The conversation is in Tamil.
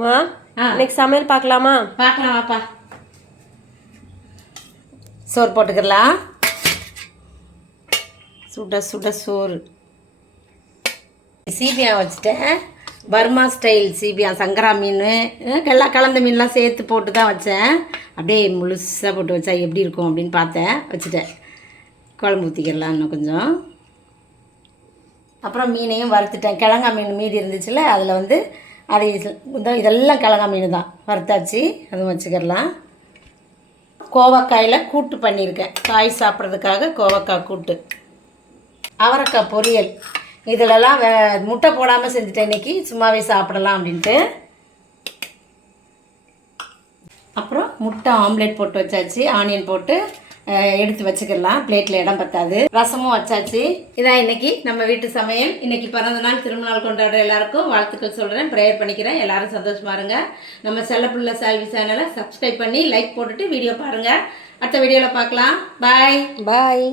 மா இன்னைக்கு சமையல் பார்க்கலாமா? பார்க்கலாம் வாப்பா. சோறு போட்டுக்கலாம். சுட சுட சோறு. சீபியா வச்சுட்டேன். பர்மா ஸ்டைல் சீபியா, சங்கரா மீன் எல்லாம் கலந்த மீன்லாம் சேர்த்து போட்டு தான் வச்சேன். அப்படியே முழுசாக போட்டு வச்சா எப்படி இருக்கும் அப்படின்னு பார்த்தேன், வச்சுட்டேன். குழம்பு ஊற்றிக்கலாம் இன்னும் கொஞ்சம். அப்புறம் மீனையும் வறுத்துட்டேன். கிழங்கா மீன் மீதி இருந்துச்சுல்ல, அதில் வந்து அது இதெல்லாம் கிழங்கா மீன் தான் வறுத்தாச்சு. அதுவும் வச்சுக்கிடலாம். கோவக்காயில் கூட்டு பண்ணியிருக்கேன். காய் சாப்பிட்றதுக்காக கோவக்காய் கூட்டு. அவரைக்காய் பொரியல். இதிலலாம் முட்டை போடாமல் செஞ்சுட்டேன் இன்றைக்கி, சும்மாவே சாப்பிடலாம் அப்படின்ட்டு. அப்புறம் முட்டை ஆம்லேட் போட்டு வச்சாச்சு. ஆனியன் போட்டு எடுத்து வச்சுக்கலாம். பிளேட்டில் இடம் பத்தாது. ரசமும் வச்சாச்சு. இதான் இன்றைக்கி நம்ம வீட்டு சமையல். இன்றைக்கி பிறந்த நாள், திரும்ப நாள் கொண்டாடுற எல்லாருக்கும் வாழ்த்துக்கள் சொல்கிறேன், ப்ரேயர் பண்ணிக்கிறேன். எல்லோரும் சந்தோஷமாக இருங்க. நம்ம செல்லப்பிள்ளை சால்வி சேனலை சப்ஸ்கிரைப் பண்ணி லைக் போட்டுட்டு வீடியோ பாருங்கள். அடுத்த வீடியோவில் பார்க்கலாம். பாய்.